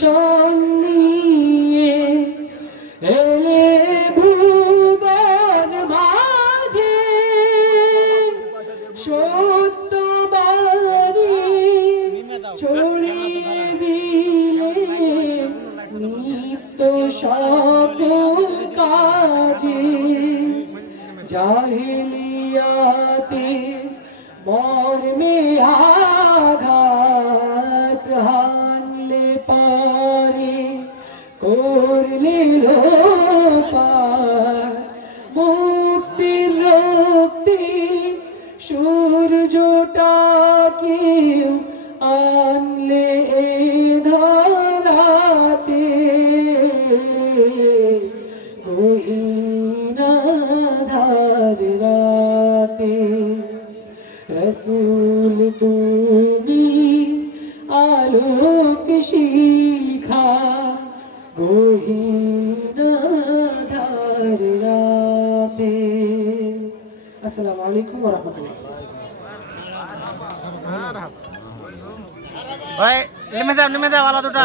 দর্শন নিয়ে এলে ভুবন মাঝে সত্য বাড়ি ছড়িয়ে দিলে নিত্য সকল কাজে জাহিলিয়াতে মর্মে আ রাতে রসুল তুমি আলোক শিখা গহীনা ধার রাতে। আসসালামু আলাইকুম ওয়া রাহমাতুল্লাহ। ভাই নেমে দাও নেমে দাও আলা দুটা।